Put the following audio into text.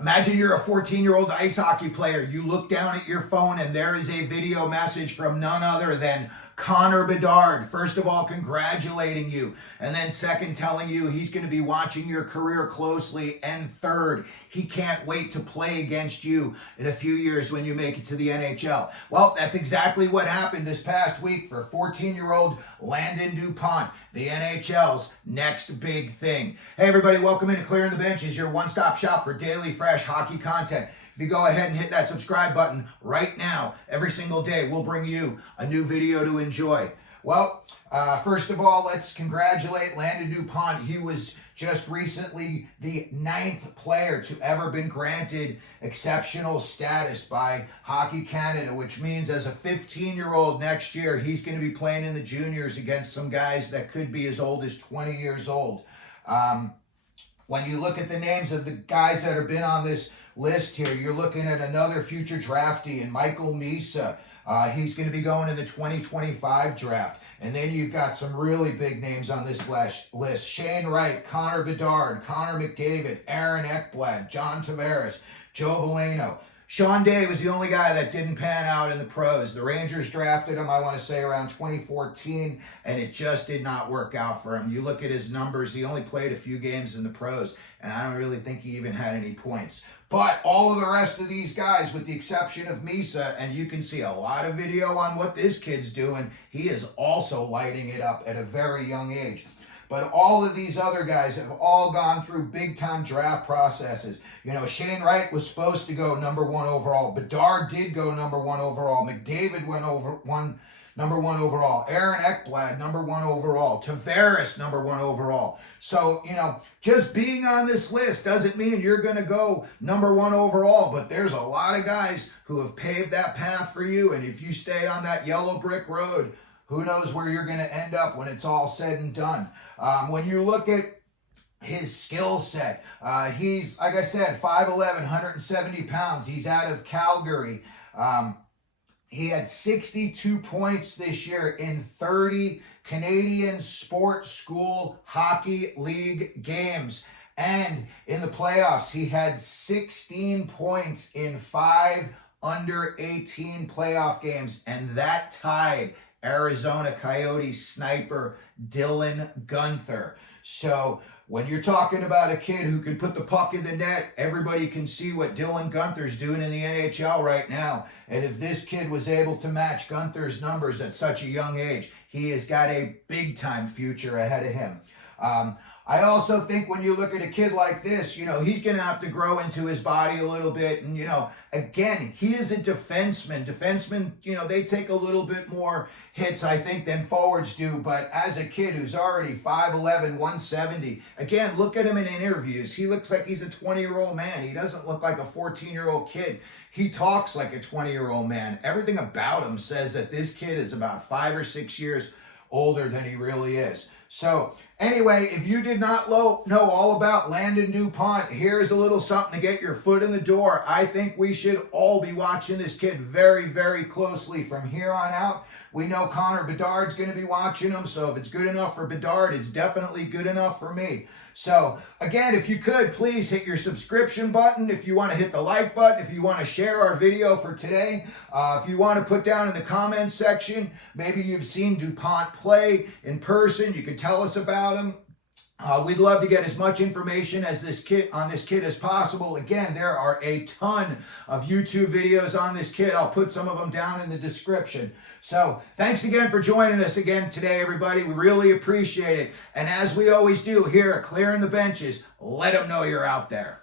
Imagine you're a 14-year-old ice hockey player. You look down at your phone and there is a video message from none other than Connor Bedard. First of all, congratulating you. And then second, telling you he's going to be watching your career closely. And third, he can't wait to play against you in a few years when you make it to the NHL. Well, that's exactly what happened this past week for 14-year-old Landon Dupont, the NHL's next big thing. Hey, everybody, welcome into Clearing the Benches, your one-stop shop for daily, fresh hockey content. If you go ahead and hit that subscribe button right now, every single day, we'll bring you a new video to enjoy. Well, first of all, let's congratulate Landon Dupont. He was just recently the 9th player to ever been granted exceptional status by Hockey Canada, which means as a 15-year-old next year, he's going to be playing in the juniors against some guys that could be as old as 20 years old. When you look at the names of the guys that have been on this list here, you're looking at another future draftee in Michael Misa. He's going to be going in the 2025 draft. And then you've got some really big names on this list. Shane Wright, Connor Bedard, Connor McDavid, Aaron Ekblad, John Tavares, Joe Veleno. Sean Day was the only guy that didn't pan out in the pros. The Rangers drafted him, I want to say, around 2014, and it just did not work out for him. You look at his numbers, he only played a few games in the pros, and I don't really think he even had any points. But all of the rest of these guys, with the exception of Misa, and you can see a lot of video on what this kid's doing, he is also lighting it up at a very young age. But all of these other guys have all gone through big-time draft processes. You know, Shane Wright was supposed to go number 1 overall. Bedard did go number 1 overall. McDavid went number 1 overall. Aaron Ekblad, number 1 overall. Tavares, number 1 overall. So, you know, just being on this list doesn't mean you're going to go number 1 overall, but there's a lot of guys who have paved that path for you, and if you stay on that yellow brick road, who knows where you're going to end up when it's all said and done. When you look at his skill set, he's, like I said, 5'11", 170 pounds. He's out of Calgary. He had 62 points this year in 30 Canadian Sports School Hockey League games. And in the playoffs, he had 16 points in 5 under-18 playoff games. And that tied Arizona Coyotes sniper Dylan Guenther. So when you're talking about a kid who can put the puck in the net, everybody can see what Dylan Guenther's doing in the NHL right now. And if this kid was able to match Guenther's numbers at such a young age, he has got a big-time future ahead of him. I also think when you look at a kid like this, you know, he's going to have to grow into his body a little bit. And, you know, again, he is a defenseman. Defensemen, you know, they take a little bit more hits, I think, than forwards do. But as a kid who's already 5'11", 170, again, look at him in interviews. He looks like he's a 20-year-old man. He doesn't look like a 14-year-old kid. He talks like a 20-year-old man. Everything about him says that this kid is about 5 or 6 years older than he really is. So anyway, if you did not know all about Landon Dupont, here's a little something to get your foot in the door. I think we should all be watching this kid very, very closely from here on out. We know Connor Bedard's going to be watching him, so if it's good enough for Bedard, it's definitely good enough for me. So again, if you could, please hit your subscription button. If you want to hit the like button, if you want to share our video for today, if you want to put down in the comments section, maybe you've seen Dupont play in person, you can tell us about him. We'd love to get as much information as on this kid as possible. Again, there are a ton of YouTube videos on this kid. I'll put some of them down in the description. So thanks again for joining us again today, everybody. We really appreciate it. And as we always do here at Clearing the Benches, let them know you're out there.